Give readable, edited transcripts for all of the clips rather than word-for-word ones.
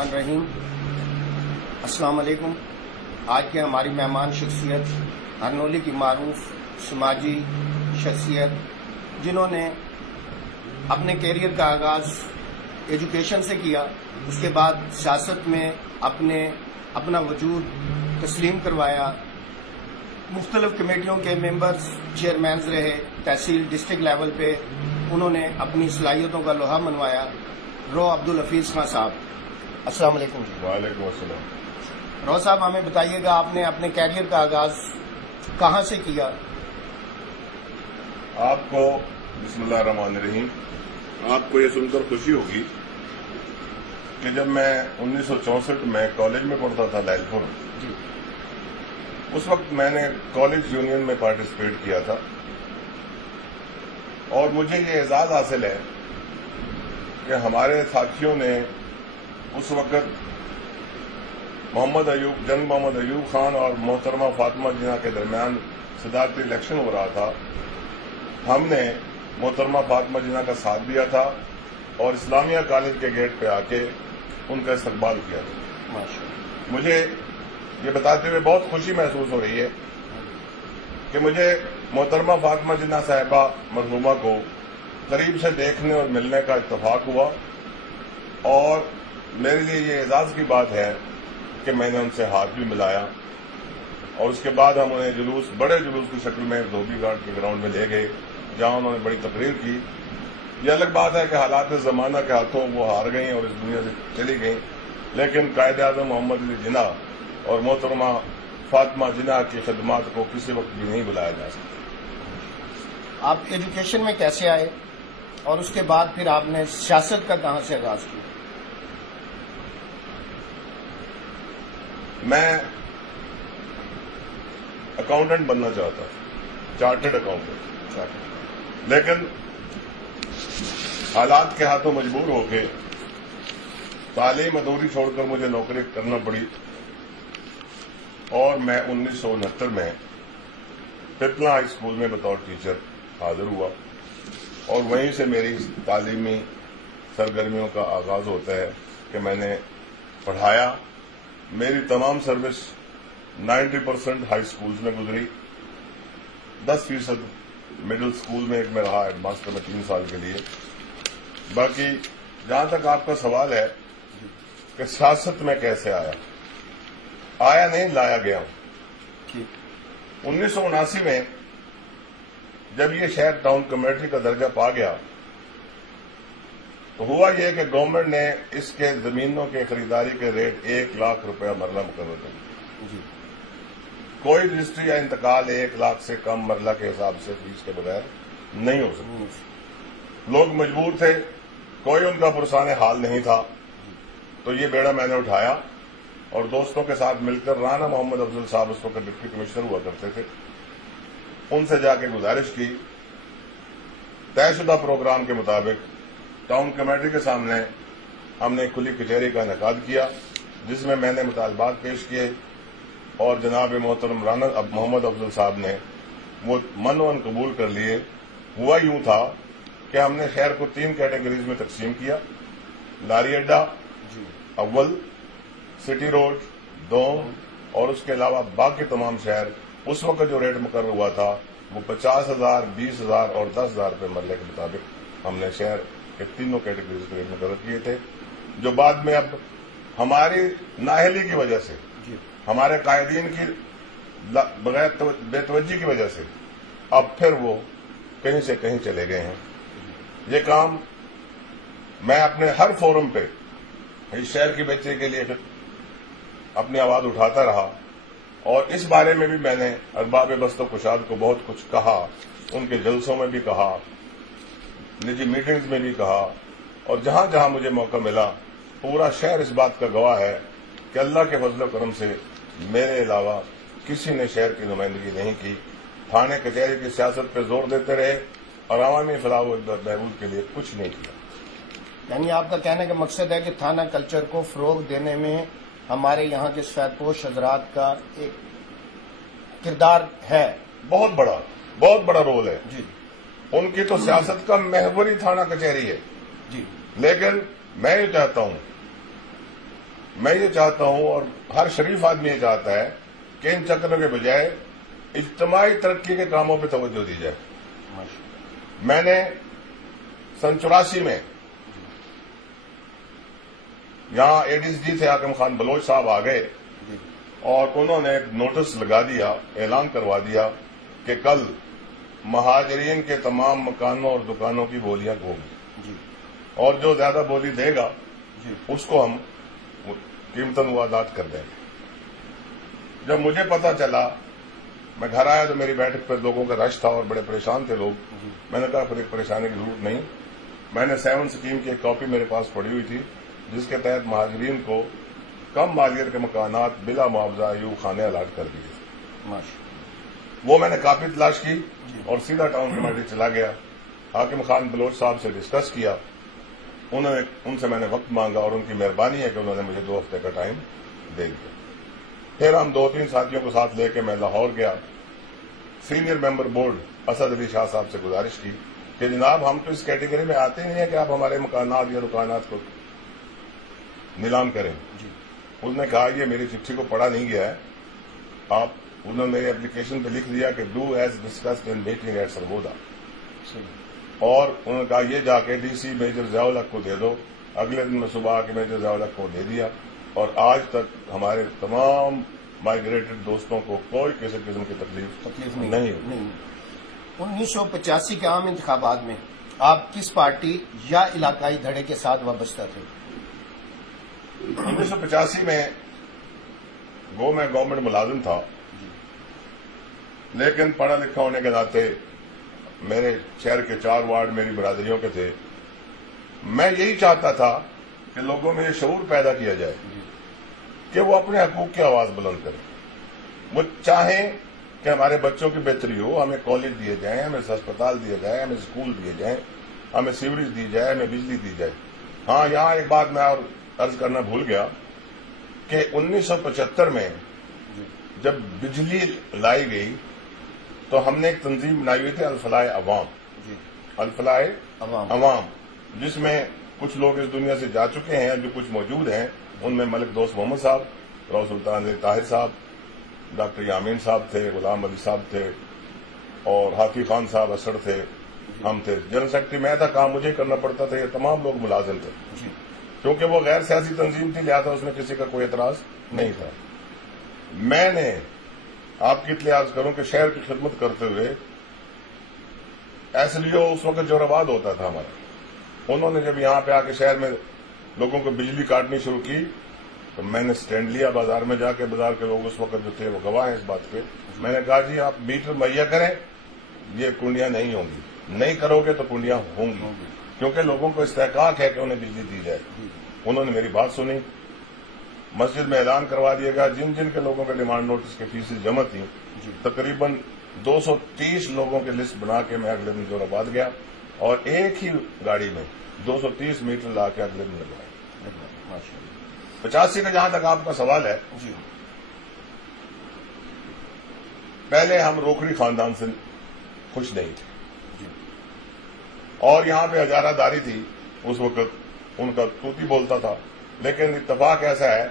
الرحمن الرحیم۔ السلام علیکم۔ آج کے ہماری مہمان شخصیت ہرنولی کی معروف سماجی شخصیت، جنہوں نے اپنے کیریئر کا آغاز ایجوکیشن سے کیا، اس کے بعد سیاست میں اپنا وجود تسلیم کروایا، مختلف کمیٹیوں کے ممبرز، چیئرمینز رہے، تحصیل ڈسٹرکٹ لیول پہ انہوں نے اپنی صلاحیتوں کا لوہا منوایا۔ رو عبدالحفیظ خان صاحب، السلام علیکم جی۔ وعلیکم السلام۔ رو صاحب، ہمیں بتائیے گا آپ نے اپنے کیریئر کا آغاز کہاں سے کیا؟ آپ کو بسم اللہ الرحمن الرحیم، آپ کو یہ سن کر خوشی ہوگی کہ جب میں 1964 میں کالج میں پڑھتا تھا لائل پور، اس وقت میں نے کالج یونین میں پارٹیسپیٹ کیا تھا، اور مجھے یہ اعزاز حاصل ہے کہ ہمارے ساتھیوں نے اس وقت جنرل محمد ایوب خان اور محترمہ فاطمہ جناح کے درمیان صدارتی الیکشن ہو رہا تھا، ہم نے محترمہ فاطمہ جناح کا ساتھ دیا تھا اور اسلامیہ کالج کے گیٹ پہ آ کے ان کا استقبال کیا تھا۔ مجھے یہ بتاتے ہوئے بہت خوشی محسوس ہو رہی ہے کہ مجھے محترمہ فاطمہ جناح صاحبہ مرحومہ کو قریب سے دیکھنے اور ملنے کا اتفاق ہوا، اور میرے لیے یہ اعزاز کی بات ہے کہ میں نے ان سے ہاتھ بھی ملایا، اور اس کے بعد ہم انہیں بڑے جلوس کی شکل میں دھوبی گھاٹ کے گراؤنڈ میں لے گئے، جہاں انہوں نے بڑی تقریر کی۔ یہ الگ بات ہے کہ حالات زمانہ کے ہاتھوں وہ ہار گئیں اور اس دنیا سے چلی گئیں، لیکن قائد اعظم محمد علی جناح اور محترمہ فاطمہ جناح کی خدمات کو کسی وقت بھی نہیں بلایا جا سکتا۔ آپ ایجوکیشن میں کیسے آئے اور اس کے بعد پھر آپ نے سیاست کا کہاں سے آغاز کیا؟ میں اکاؤنٹنٹ بننا چاہتا تھا، چارٹرڈ اکاؤنٹنٹ، لیکن حالات کے ہاتھوں مجبور ہو کے تعلیم ادھوری چھوڑ کر مجھے نوکری کرنا پڑی، اور میں 1969 میں پتلا ہائی اسکول میں بطور ٹیچر حاضر ہوا، اور وہیں سے میری تعلیمی سرگرمیوں کا آغاز ہوتا ہے کہ میں نے پڑھایا۔ میری تمام سروس 90% ہائی اسکولز میں گزری، 10% مڈل اسکول میں ایک میں رہا ہیڈ ماسٹر میں 3 سال کے لیے۔ باقی جہاں تک آپ کا سوال ہے کہ سیاست میں کیسے آیا نہیں، لایا گیا ہوں۔ 1979 میں جب یہ شہر ٹاؤن کمیٹی کا درجہ پا گیا تو ہوا یہ کہ گورنمنٹ نے اس کے زمینوں کے خریداری کے ریٹ 1 لاکھ روپیہ مرلہ مقرر کر، کوئی رجسٹری یا انتقال 1 لاکھ سے کم مرلہ کے حساب سے فیس کے بغیر نہیں ہو سکتی۔ لوگ مجبور تھے، کوئی ان کا پرسان حال نہیں تھا، تو یہ بیڑا میں نے اٹھایا اور دوستوں کے ساتھ مل کر رانا محمد افضل صاحب اس وقت ڈپٹی کمشنر ہوا کرتے تھے، ان سے جا کے گزارش کی، طے شدہ پروگرام کے مطابق ٹاؤن کمیٹی کے سامنے ہم نے کھلی کچہری کا انعقاد کیا، جس میں میں نے مطالبات پیش کیے، اور جناب محترم رانا محمد افضل صاحب نے وہ منوان قبول کر لیے۔ ہوا یوں تھا کہ ہم نے شہر کو 3 کیٹیگریز میں تقسیم کیا، لاری اڈا اول، سٹی روڈ دوم، اور اس کے علاوہ باقی تمام شہر اس وقت جو ریٹ مقرر ہوا تھا وہ 50,000، 20,000 اور 10,000 روپے مرلے کے مطابق ہم نے شہر کے تینوں کیٹیگریز کے ریٹ مقرر کیے تھے، جو بعد میں اب ہماری نااہلی کی وجہ سے، ہمارے قائدین کی بغیر بے توجہی کی وجہ سے اب پھر وہ کہیں سے کہیں چلے گئے ہیں۔ یہ کام میں اپنے ہر فورم پہ اس شہر کی بہتری کے لیے اپنی آواز اٹھاتا رہا، اور اس بارے میں بھی میں نے ارباب بست و کشاد کو بہت کچھ کہا، ان کے جلسوں میں بھی کہا، نجی میٹنگز میں بھی کہا، اور جہاں جہاں مجھے موقع ملا پورا شہر اس بات کا گواہ ہے کہ اللہ کے فضل و کرم سے میرے علاوہ کسی نے شہر کی نمائندگی نہیں کی، تھانے کچہری کی سیاست پہ زور دیتے رہے اور عوامی فلاح و بہبود کے لیے کچھ نہیں کیا۔ یعنی آپ کا کہنے کا مقصد ہے کہ تھانہ کلچر کو فروغ دینے میں ہمارے یہاں کے سفید پوش حضرات کا ایک کردار ہے، بہت بڑا رول ہے جی۔ ان کی تو سیاست کا محور ہی تھانہ کچہری ہے، جی۔ لیکن میں یہ چاہتا ہوں میں یہ چاہتا ہوں اور ہر شریف آدمی یہ چاہتا ہے کہ ان چکروں کے بجائے اجتماعی ترقی کے کاموں پہ توجہ دی جائے. میں نے سن 84 میں یہاں اے ڈی جی تھے حاکم خان بلوچ صاحب آ گئے اور انہوں نے ایک نوٹس لگا دیا, اعلان کروا دیا کہ کل مہاجرین کے تمام مکانوں اور دکانوں کی بولیاں ہوگی اور جو زیادہ بولی دے گا اس کو ہم قیمتاً مواضعات کر دیں گے. جب مجھے پتا چلا میں گھر آیا تو میری بیٹھک پر لوگوں کا رش تھا اور بڑے پریشان تھے لوگ. میں نے کہا پھر ایک پریشانی کی ضرورت نہیں. میں نے 7 اسکیم کی ایک کاپی میرے پاس پڑی ہوئی تھی جس کے تحت مہاجرین کو کم مالیت کے مکانات بلا معاوضہ ایوب خانے الاٹ کر دیے. وہ میں نے کاپی تلاش کی اور سیدھا ٹاؤن کمیٹی چلا گیا. حاکم خان بلوچ صاحب سے ڈسکس کیا. ان سے میں نے وقت مانگا اور ان کی مہربانی ہے کہ انہوں نے مجھے 2 ہفتے کا ٹائم دے دیا. پھر ہم 2-3 ساتھیوں کو ساتھ لے کے میں لاہور گیا. Senior member board Asad Ali Shah صاحب سے گزارش کی کہ جناب ہم تو اس کیٹیگری میں آتے نہیں ہیں کہ آپ ہمارے مکانات یا دکانات کو نیلام کریں. اس نے کہا یہ میری چٹھی کو پڑھا نہیں گیا ہے. انہوں نے میری اپلیکیشن پہ لکھ دیا کہ due as discussed in meeting at Sargodha, اور انہوں نے کہا یہ جا کے ڈی سی میجر ضیاء الحق کو دے دو. اگلے دن میں صبح آ کے میجر ضیاء الحق کو دے دیا اور آج تک ہمارے تمام مائیگریٹڈ دوستوں کو کوئی کسی قسم کی تکلیف نہیں ہوئی. 1985 کے عام انتخابات میں آپ کس پارٹی یا علاقائی دھڑے کے ساتھ وابستہ تھے؟ 1985 میں میں گورنمنٹ ملازم تھا, لیکن پڑھا لکھا ہونے کے ناطے میرے شہر کے 4 وارڈ میری برادریوں کے تھے. میں یہی چاہتا تھا کہ لوگوں میں یہ شعور پیدا کیا جائے کہ وہ اپنے حقوق کی آواز بلند کریں. وہ چاہیں کہ ہمارے بچوں کی بہتری ہو, ہمیں کالج دیے جائیں, ہمیں اسپتال دیے جائیں, ہمیں اسکول دیے جائیں, ہمیں سیوریج دی جائے, ہمیں بجلی دی جائے. ہاں یہاں ایک بات میں اور عرض کرنا بھول گیا کہ 1975 میں جب بجلی لائی گئی تو ہم نے ایک تنظیم بنائی ہوئی تھی الفلاح عوام. الفلاح عوام جس میں کچھ لوگ اس دنیا سے جا چکے ہیں, جو کچھ موجود ہیں ان میں ملک دوست محمد صاحب, راؤ سلطان علی طاہر صاحب, ڈاکٹر یامین صاحب تھے, غلام علی صاحب تھے اور ہاتھی خان صاحب اسد تھے, ہم تھے. جنرل سیکرٹری میں تھا, کام مجھے کرنا پڑتا تھا. یہ تمام لوگ ملازم تھے کیونکہ وہ غیر سیاسی تنظیم تھی, لہذا اس میں کسی کا کوئی اعتراض نہیں تھا. میں نے آپ کی اطلاع کروں کہ شہر کی خدمت کرتے ہوئے ایس ڈی او اس وقت جوراباد ہوتا تھا ہمارا, انہوں نے جب یہاں پہ آ کے شہر میں لوگوں کو بجلی کاٹنی شروع کی تو میں نے سٹینڈ لیا بازار میں جا کے. بازار کے لوگ اس وقت جو تھے وہ گواہ ہیں اس بات پہ. میں نے کہا جی آپ میٹر مہیا کریں, یہ کنڈیاں نہیں ہوں گی, نہیں کرو گے تو کنڈیاں ہوں گی, کیونکہ لوگوں کو استحقاق ہے کہ انہیں بجلی دی جائے. انہوں نے میری بات سنی. مسجد میں اعلان کروا دیا گیا جن جن کے لوگوں کے ڈیمانڈ نوٹس کی فیسیں جمع تھیں, تقریباً 230 لوگوں کی لسٹ بنا کے میں اگلے دن جوراباد گیا اور ایک ہی گاڑی میں 230 میٹر لا کے اگلے دن لگوایا. 85 کا جہاں تک آپ کا سوال ہے, پہلے ہم روکڑی خاندان سے خوش نہیں تھے اور یہاں پہ ہزارہ داری تھی. اس وقت ان کا طوطی بولتا تھا, لیکن اتفاق ایسا ہے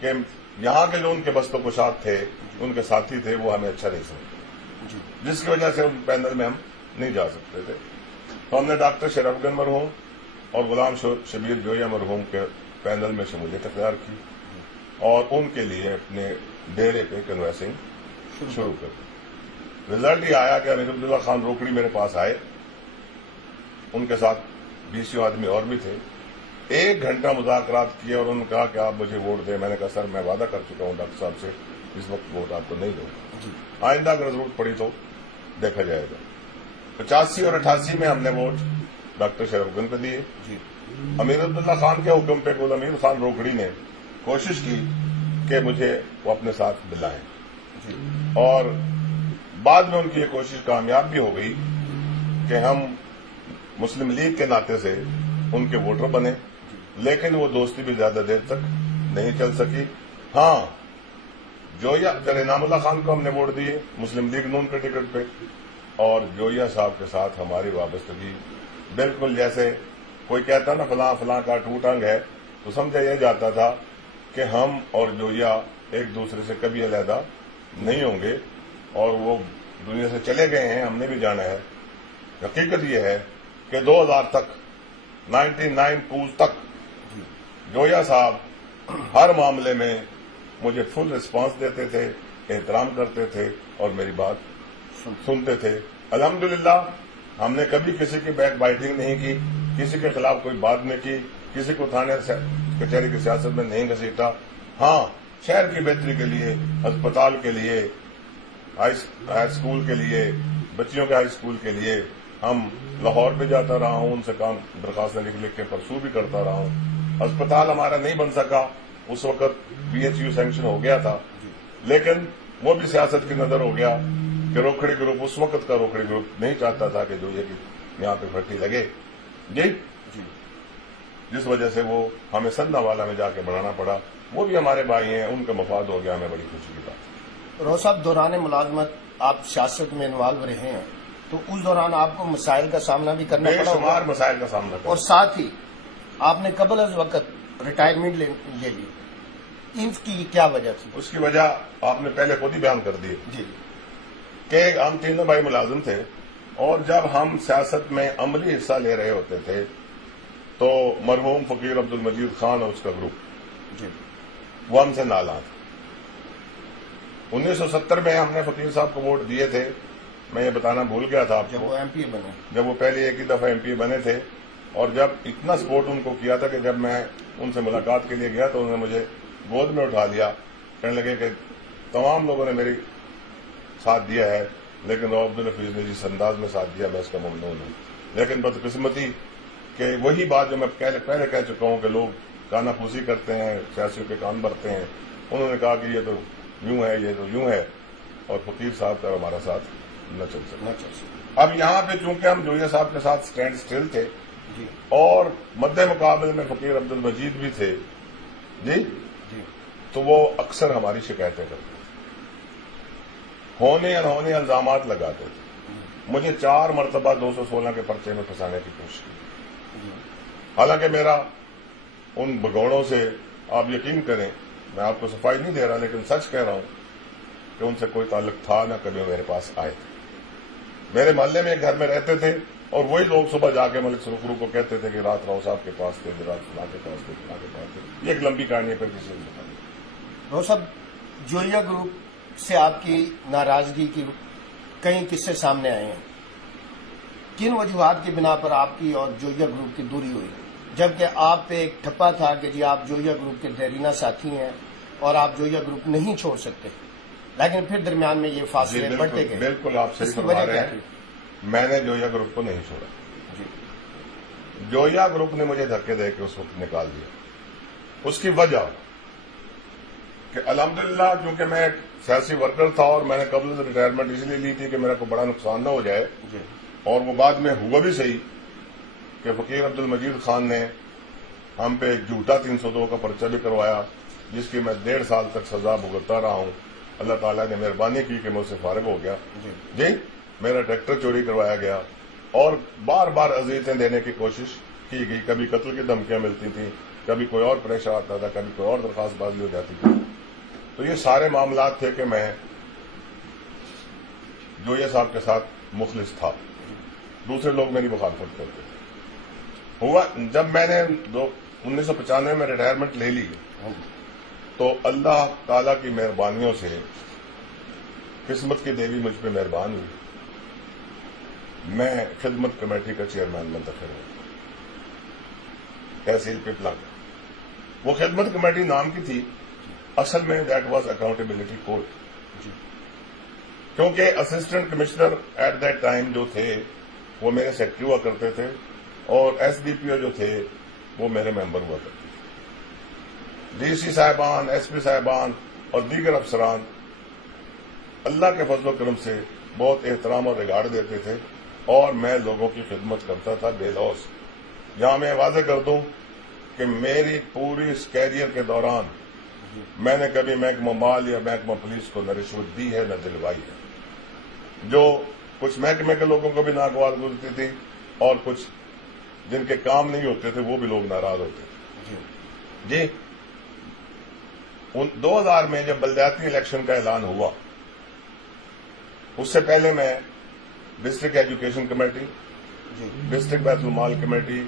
کہ یہاں کے جو ان کے بست و کشاد تھے, ان کے ساتھی تھے, وہ ہمیں اچھا نہیں سمجھتے, جس کی وجہ سے ان پینل میں ہم نہیں جا سکتے تھے. تو ہم نے ڈاکٹر شرف گن مرحوم اور غلام شبیر جویا مرحوم کے پینل میں شمولیت اختیار کی اور ان کے لیے اپنے ڈیرے پہ کنویسنگ شروع کر دی. رزلٹ یہ آیا کہ امیر عبداللہ خان روکڑی میرے پاس آئے, ان کے ساتھ 20 آدمی اور بھی تھے. 1 گھنٹہ مذاکرات کیے اور انہوں نے کہا کہ آپ مجھے ووٹ دیں. میں نے کہا سر میں وعدہ کر چکا ہوں ڈاکٹر صاحب سے, اس وقت ووٹ آپ کو نہیں دوں گا, آئندہ اگر ضرورت پڑی تو دیکھا جائے گا. 85 اور 88 میں ہم نے ووٹ ڈاکٹر شرف گن پہ دیے. امیر عبداللہ خان کے حکم پہ غلام امیر خان روکڑی نے کوشش کی کہ مجھے وہ اپنے ساتھ ملائیں اور بعد میں ان کی یہ کوشش کامیاب بھی ہو گئی کہ ہم مسلم لیگ کے ناطے سے ان کے ووٹر بنے, لیکن وہ دوستی بھی زیادہ دیر تک نہیں چل سکی. ہاں جویا انعام اللہ خان کو ہم نے ووٹ دیے مسلم لیگ نون کے ٹکٹ پہ, اور جویا صاحب کے ساتھ ہماری وابستگی بالکل جیسے کوئی کہتا نا فلاں فلاں کا ٹوٹ انگ ہے, تو سمجھا یہ جاتا تھا کہ ہم اور جویا ایک دوسرے سے کبھی علیحدہ نہیں ہوں گے، اور وہ دنیا سے چلے گئے ہیں، ہم نے بھی جانا ہے۔ حقیقت یہ ہے کہ 2000 تک 99 کوز تک جویا صاحب ہر معاملے میں مجھے فل رسپانس دیتے تھے، احترام کرتے تھے اور میری بات سنتے تھے۔ الحمدللہ ہم نے کبھی کسی کی بیک بائٹنگ نہیں کی، کسی کے خلاف کوئی بات نہیں کی، کسی کو تھانے کچہری کی سیاست میں نہیں گھسیٹا۔ ہاں، شہر کی بہتری کے لیے، ہسپتال کے لیے، ہائی اسکول کے لیے، بچیوں کے ہائی اسکول کے لیے ہم لاہور پہ جاتا رہا ہوں، ان سے کام درخواستیں لکھ کے پرسو بھی کرتا رہا ہوں۔ ہسپتال ہمارا نہیں بن سکا، اس وقت BHU سینکشن ہو گیا تھا، لیکن وہ بھی سیاست کی نظر ہو گیا کہ روکھڑی گروپ، اس وقت کا روکھڑی گروپ نہیں چاہتا تھا کہ جو یہ یہاں پہ پھٹی لگے، جی جس وجہ سے وہ ہمیں سندھا والا میں جا کے بڑھانا پڑا۔ وہ بھی ہمارے بھائی ہیں، ان کا مفاد ہو گیا، ہمیں بڑی خوشی کی بات۔ روز صاحب، دوران ملازمت آپ سیاست میں انوالو رہے ہیں، تو اس دوران آپ کو مسائل کا سامنا بھی کرنا پڑا، بے شمار مسائل کا سامنا کرنا، اور ساتھ ہی آپ نے قبل از وقت ریٹائرمنٹ لے لی، ان کی کیا وجہ تھی؟ اس کی وجہ آپ نے پہلے خود ہی بیان کر دی جی، کہ ہم تینوں بھائی ملازم تھے، اور جب ہم سیاست میں عملی حصہ لے رہے ہوتے تھے تو مرحوم فقیر عبد المجید خان اور اس کا گروپ جی، وہ ہم سے نالاں تھے۔ 1970 میں ہم نے فقیر صاحب کو ووٹ دیے تھے، میں یہ بتانا بھول گیا تھا آپ جب کو، وہ MP بنے، جب وہ پہلی ایک ہی دفعہ MP بنے تھے، اور جب اتنا سپورٹ ان کو کیا تھا کہ جب میں ان سے ملاقات کے لیے گیا تو انہوں نے مجھے گود میں اٹھا لیا، کہنے لگے کہ تمام لوگوں نے میری ساتھ دیا ہے لیکن رؤف عبدالحفیظ نے جس انداز میں ساتھ دیا میں اس کا ممنون ہوں۔ لیکن بدقسمتی کہ وہی بات جو میں پہلے کہہ چکا ہوں کہ لوگ کانا پھوسی کرتے ہیں، سیاسیوں کے کان بھرتے ہیں، انہوں نے کہا کہ یہ تو یوں ہے، یہ تو یوں ہے، اور فقیر صاحب کا ہمارا ساتھ نہ چل سکتا۔ اب یہاں پہ چونکہ ہم جویا صاحب کے ساتھ سٹینڈ سٹل تھے، جی اور مد مقابل میں فقیر عبد المجید بھی تھے، جی، تو وہ اکثر ہماری شکایتیں کرتے تھے، ہونے انہونے الزامات لگاتے تھے، مجھے 4 مرتبہ 216 کے پرچے میں پھنسانے کی کوشش کی۔ حالانکہ میرا ان بگوڑوں سے، آپ یقین کریں، میں آپ کو صفائی نہیں دے رہا لیکن سچ کہہ رہا ہوں کہ ان سے کوئی تعلق تھا نہ، کبھی میرے پاس آئے تھے۔ میرے محلے میں ایک گھر میں رہتے تھے، اور وہی لوگ صبح جا کے ملک سرخرو کو کہتے تھے کہ رات راؤ صاحب کے پاس تھے، رات فلاں کے پاس تھے، فلاں کے پاس تھے۔ یہ ایک لمبی کہانی ہے، پھر کسی نے بتا دی۔ روز صاحب، جویا گروپ سے آپ کی ناراضگی کی کئی قصے سامنے آئے ہیں، کن وجوہات کی بنا پر آپ کی اور جویا گروپ کی دوری ہوئی، جبکہ آپ پہ ایک ٹھپا تھا کہ جی آپ جویا گروپ کے دیرینہ ساتھی ہیں اور آپ جویا گروپ نہیں چھوڑ سکتے، لیکن پھر درمیان میں یہ فاصلے بڑھتے گئے؟ بالکل آپ صحیح اس کی فرما وجہ رہے کیا ہیں، تھی؟ میں نے جویا گروپ کو نہیں چھوڑا، جی جویا گروپ نے مجھے دھکے دے کے اس وقت نکال دیا۔ اس کی وجہ کہ الحمدللہ چونکہ میں ایک سیاسی ورکر تھا، اور میں نے قبل سے ریٹائرمنٹ اس لیے لی تھی کہ میرا کوئی بڑا نقصان نہ ہو جائے، جی اور وہ بعد میں ہوا بھی صحیح کہ فقیر عبد المجید خان نے ہم پہ ایک جھوٹا 302 کا پرچہ بھی کروایا، جس کی میں 1.5 سال تک سزا بھگتتا رہا ہوں۔ اللہ تعالیٰ نے مہربانی کی کہ میں اس سے فارغ ہو گیا۔ جی، میرا ٹریکٹر چوری کروایا گیا، اور بار بار اذیتیں دینے کی کوشش کی گئی، کبھی قتل کی دھمکیاں ملتی تھیں، کبھی کوئی اور پریشر آتا تھا، کبھی کوئی اور درخواست بازی ہو جاتی تھی۔ تو یہ سارے معاملات تھے کہ میں جویا صاحب کے ساتھ مخلص تھا، دوسرے لوگ میری مخالفت کرتے تھے۔ ہوا جب میں نے 1995 میں ریٹائرمنٹ لے لی تو اللہ تعالی کی مہربانیوں سے قسمت کی دیوی مجھ پہ مہربان ہوئی، میں خدمت کمیٹی کا چیئرمین منتخب ہوں تحصیل پپلا کا۔ وہ خدمت کمیٹی نام کی تھی، اصل میں دیٹ واز اکاؤنٹیبلٹی کورٹ، کیونکہ assistant commissioner at that time جو تھے وہ میرے سیکرٹری ہوا کرتے تھے، اور SDPO جو تھے وہ میرے ممبر ہوا کرتے تھے۔ DC صاحبان، SP صاحبان اور دیگر افسران اللہ کے فضل و کرم سے بہت احترام اور ریگارڈ دیتے تھے، اور میں لوگوں کی خدمت کرتا تھا بے لوث۔ یہاں میں واضح کر دوں کہ میری پوری اس کیریئر کے دوران میں نے کبھی محکمہ مال یا محکمہ پولیس کو نہ رشوت دی ہے نہ دلوائی ہے، جو کچھ محکمے کے لوگوں کو بھی ناگوار گزرتی تھی، اور کچھ جن کے کام نہیں ہوتے تھے وہ بھی لوگ ناراض ہوتے تھے۔ جی، 2000 میں جب بلدیاتی الیکشن کا اعلان ہوا، اس سے پہلے میں district education committee, district Bait ul-Mal committee,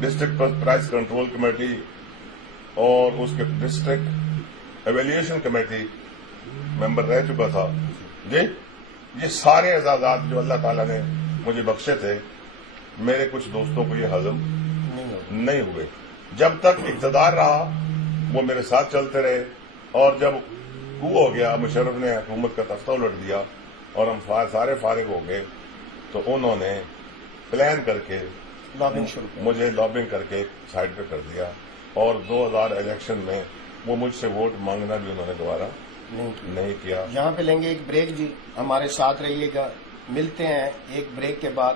district price control committee اور اس کے ڈسٹرکٹ ایویلیویشن کمیٹی ممبر رہ چکا تھا. جی، یہ سارے اعزازات جو اللہ تعالیٰ نے مجھے بخشے تھے، میرے کچھ دوستوں کو یہ ہضم نہیں ہوئے. جب تک اقتدار رہا وہ میرے ساتھ چلتے رہے، اور جب ہو گیا مشرف نے حکومت کا تختہ الٹ دیا اور ہم سارے فارغ ہو گئے، تو انہوں نے پلان کر کے مجھے لابنگ کر کے سائڈ پہ کر دیا، اور 2000 الیکشن میں وہ مجھ سے ووٹ مانگنا بھی انہوں نے دوبارہ نہیں کیا. یہاں پہ لیں گے ایک بریک جی، ہمارے ساتھ رہیے گا، ملتے ہیں ایک بریک کے بعد.